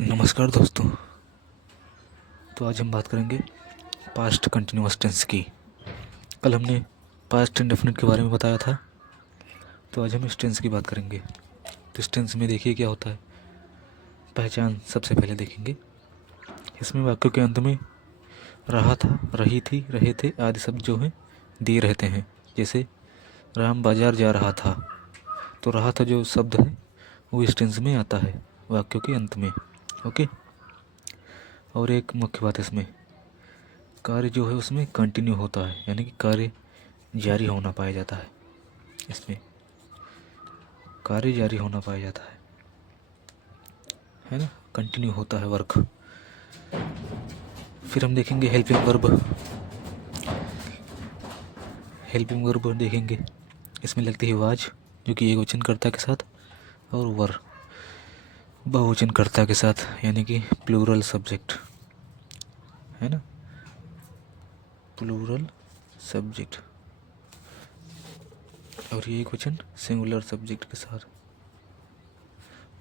नमस्कार दोस्तों। तो आज हम बात करेंगे पास्ट कंटिन्यूअस टेंस की। कल हमने पास्ट इंडेफिनिट के बारे में बताया था, तो आज हम इस टेंस की बात करेंगे। तो इस टेंस में देखिए क्या होता है। पहचान सबसे पहले देखेंगे। इसमें वाक्यों के अंत में रहा था, रही थी, रहे थे आदि शब्द जो हैं दिए रहते हैं। जैसे राम बाजार जा रहा था, तो रहा था जो शब्द है वो इस टेंस में आता है वाक्यों के अंत में। ओके। और एक मुख्य बात इसमें, कार्य जो है उसमें कंटिन्यू होता है, यानी कि कार्य जारी होना पाया जाता है। इसमें कार्य जारी होना पाया जाता है ना, कंटिन्यू होता है वर्क। फिर हम देखेंगे हेल्पिंग वर्ब। हेल्पिंग वर्ब देखेंगे, इसमें लगती है वाज, जो कि एकवचन कर्ता के साथ, और वर बहुवचन कर्ता के साथ, यानी कि प्लूरल सब्जेक्ट है ना, प्लूरल सब्जेक्ट। और ये एकवचन सिंगुलर सब्जेक्ट के साथ।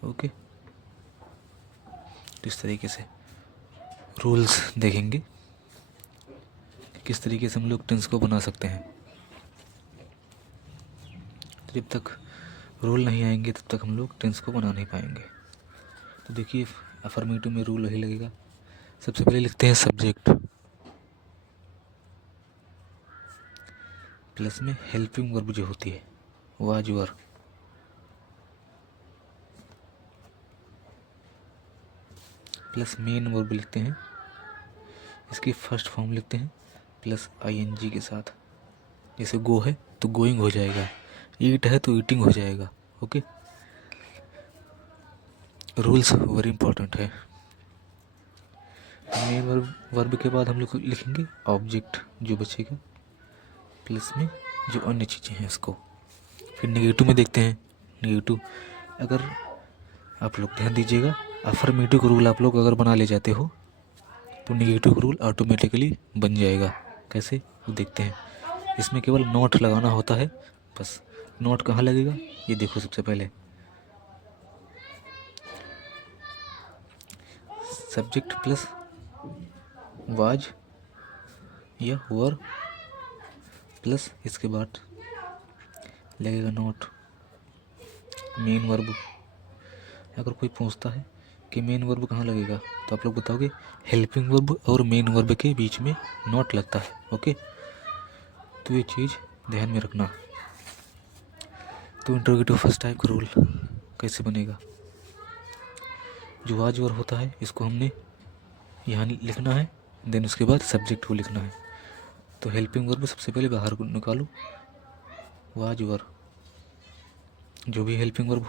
ओके। तो इस तरीके से रूल्स देखेंगे कि किस तरीके से हम लोग टेंस को बना सकते हैं। तो जब तक रूल नहीं आएंगे तब तक हम लोग टेंस को बना नहीं पाएंगे। तो देखिए अफर्मेटिव में रूल वही लगेगा। सबसे पहले लिखते हैं सब्जेक्ट, प्लस में हेल्पिंग वर्ब जो होती है was were, plus main verb लिखते हैं। इसकी फर्स्ट फॉर्म लिखते हैं प्लस आईएनजी के साथ। जैसे गो है तो गोइंग हो जाएगा, ईट है तो ईटिंग हो जाएगा। ओके। रूल्स वेरी इंपॉर्टेंट है। मेन वर्ब के बाद हम लोग लिखेंगे ऑब्जेक्ट जो बचेगा, प्लस में जो अन्य चीज़ें हैं इसको। फिर नेगेटिव में देखते हैं। नेगेटिव अगर आप लोग ध्यान दीजिएगा, अफर्मेटिव रूल आप लोग अगर बना ले जाते हो तो नेगेटिव रूल ऑटोमेटिकली बन जाएगा। कैसे वो देखते हैं। इसमें केवल नोट लगाना होता है बस। नोट कहाँ लगेगा ये देखो। सबसे पहले सब्जेक्ट प्लस वाज या वर, प्लस इसके बाद लगेगा नोट मेन वर्ब। अगर कोई पूछता है कि मेन वर्ब कहाँ लगेगा तो आप लोग बताओगे हेल्पिंग वर्ब और मेन वर्ब के बीच में नोट लगता है। ओके। तो ये चीज़ ध्यान में रखना। तो इंट्रोगेटिव फर्स्ट टाइप का रूल कैसे बनेगा। जो वाज वर होता है इसको हमने यहाँ लिखना है, देन उसके बाद सब्जेक्ट को लिखना है। तो हेल्पिंग वर्ब सबसे पहले बाहर को निकालो, वाज वर जो भी हेल्पिंग वर्ब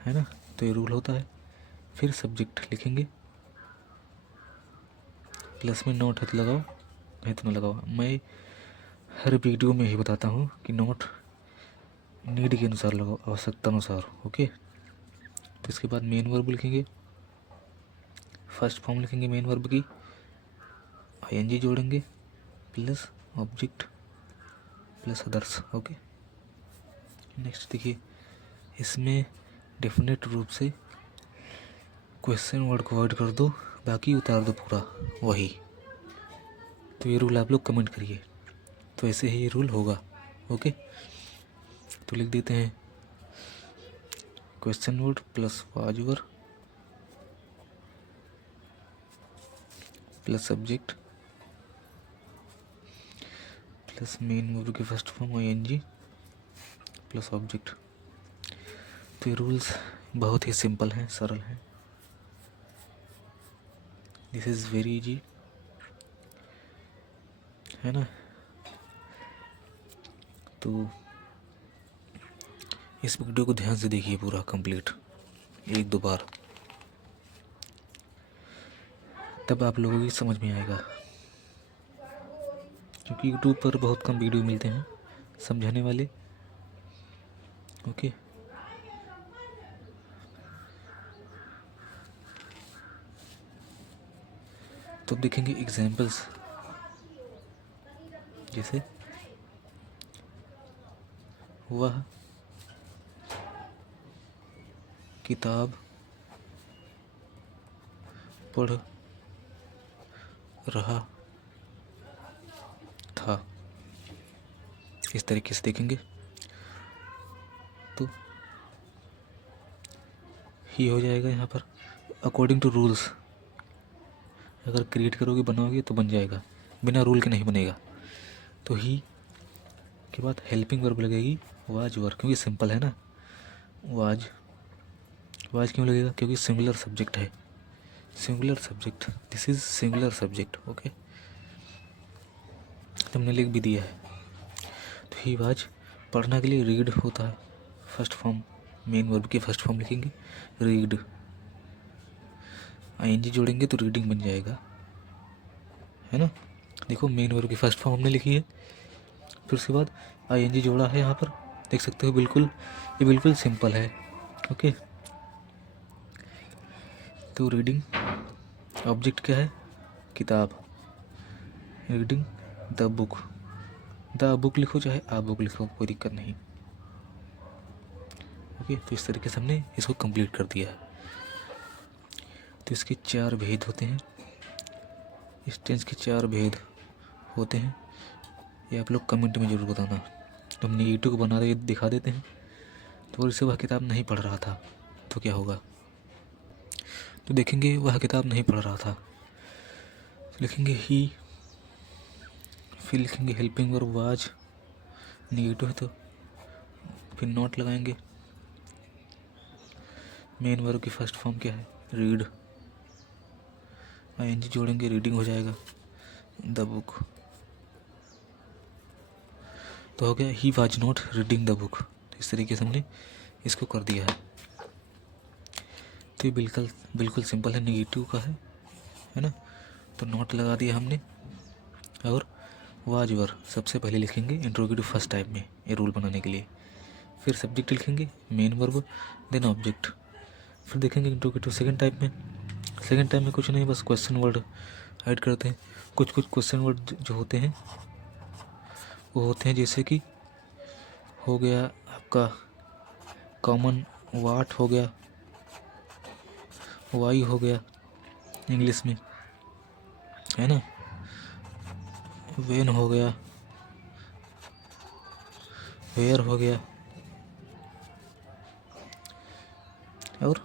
है ना, तो ये रूल होता है। फिर सब्जेक्ट लिखेंगे, प्लस में नोट है तो लगाओ, नहीं तो ना लगाओ। मैं हर वीडियो में ही बताता हूँ कि नोट नीड के अनुसार लगाओ, आवश्यकता अनुसार। ओके। तो इसके बाद मेन वर्ब लिखेंगे, फर्स्ट फॉर्म लिखेंगे मेन वर्ब की, आईएनजी जोड़ेंगे, plus object plus others. Okay. Next देखिए, इसमें डेफिनेट रूप से क्वेश्चन वर्ड को अवॉइड कर दो, बाकी उतार दो पूरा वही। तो ये रूल आप लोग कमेंट करिए, तो ऐसे ही ये रूल होगा। ओके। तो लिख देते हैं question word plus was were plus subject plus main verb की first form ING plus object. तो ये रूल्स बहुत ही सिंपल हैं, सरल हैं। दिस इज़ वेरी इजी, है ना। तो इस वीडियो को ध्यान से देखिए पूरा कंप्लीट, एक दो बार, तब आप लोगों की समझ में आएगा। क्योंकि यूट्यूब पर बहुत कम वीडियो मिलते हैं समझाने वाले। ओके। तो अब देखेंगे एग्जाम्पल्स। जैसे वह किताब पढ़ रहा था, इस तरीके से देखेंगे तो ही हो जाएगा यहाँ पर अकॉर्डिंग टू रूल्स। अगर क्रिएट करोगे बनाओगे तो बन जाएगा, बिना रूल के नहीं बनेगा। तो ही के बाद हेल्पिंग वर्ब लगेगी वाज वर, क्योंकि सिंपल है ना। वाज वाज क्यों लगेगा? क्योंकि सिंगुलर सब्जेक्ट है, singular subject, this is singular subject. Okay, तुमने लिख भी दिया है। तो ही वाज पढ़ना के लिए रीड होता है, फर्स्ट फॉर्म, मेन वर्ब की फर्स्ट फॉर्म लिखेंगे रीड, आईएनजी जोड़ेंगे तो रीडिंग बन जाएगा, है ना। देखो मेन वर्ब की फर्स्ट फॉर्म हमने लिखी है, फिर उसके बाद आईएनजी जोड़ा है यहाँ पर, देख सकते हो बिल्कुल, ये बिल्कुल सिंपल है। ओके, तो रीडिंग ऑब्जेक्ट क्या है? किताब, reading the book, the book लिखो चाहे आ बुक लिखो, कोई दिक्कत नहीं। ओके, तो इस तरीके से हमने इसको कंप्लीट कर दिया है। तो इसके 4 भेद होते हैं, इस टेंस के 4 भेद होते हैं, ये आप लोग कमेंट में ज़रूर बताना। तो हमने यूट्यूब को बना दे दिखा देते हैं। तो इसे वह किताब नहीं पढ़ रहा था तो क्या होगा? तो देखेंगे वह किताब नहीं पढ़ रहा था, तो लिखेंगे ही, फिर लिखेंगे हेल्पिंग वर्ब वाज, नेगेटिव है तो फिर नॉट लगाएंगे। मेन वर्ब की फर्स्ट फॉर्म क्या है? रीड, आईएनजी जोड़ेंगे, रीडिंग हो जाएगा द बुक। तो हो गया he was not reading the book. तो इस तरीके से हमने इसको कर दिया है। तो ये बिल्कुल सिंपल है, नेगेटिव का है ना। तो नॉट लगा दिया हमने, और वाज वर सबसे पहले लिखेंगे इंट्रोगेटिव फर्स्ट टाइप में, ये रूल बनाने के लिए। फिर सब्जेक्ट लिखेंगे, मेन वर्ब, देन ऑब्जेक्ट। फिर देखेंगे इंट्रोगेटिव सेकंड टाइप में। सेकंड टाइप में कुछ नहीं, बस क्वेश्चन वर्ड ऐड करते हैं। कुछ क्वेश्चन वर्ड जो होते हैं वो होते हैं, जैसे कि हो गया आपका कॉमन, वाट हो गया, वाई हो गया इंग्लिश में, है ना, वेन हो गया, वेयर हो गया, और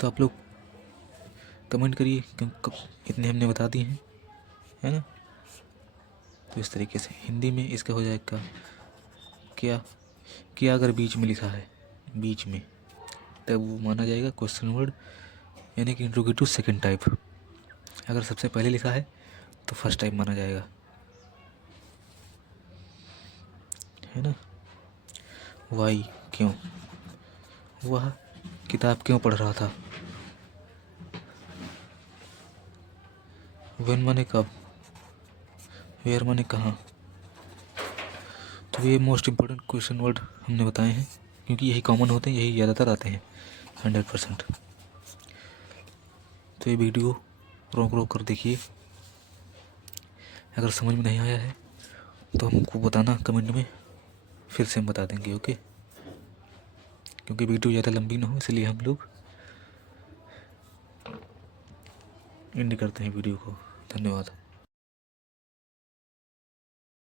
तो आप लोग कमेंट करिए, इतने हमने बता दिए हैं, है ना। तो इस तरीके से हिंदी में इसका हो जाएगा क्या अगर बीच में लिखा है, बीच में, तब वो माना जाएगा क्वेश्चन वर्ड, यानी कि इंट्रोगेटिव सेकंड टाइप। अगर सबसे पहले लिखा है तो फर्स्ट टाइप माना जाएगा, है ना। वाई क्यों, वह किताब क्यों पढ़ रहा था। वेन माने कब, वेयर माने कहाँ। तो ये मोस्ट इम्पोर्टेंट क्वेश्चन वर्ड हमने बताए हैं, क्योंकि यही कॉमन होते हैं, यही ज़्यादातर आते हैं 100%। तो ये वीडियो रोक कर देखिए, अगर समझ में नहीं आया है तो हमको बताना कमेंट में, फिर से हम बता देंगे। ओके, क्योंकि वीडियो ज़्यादा लंबी ना हो इसलिए हम लोग एंड करते हैं वीडियो को। धन्यवाद।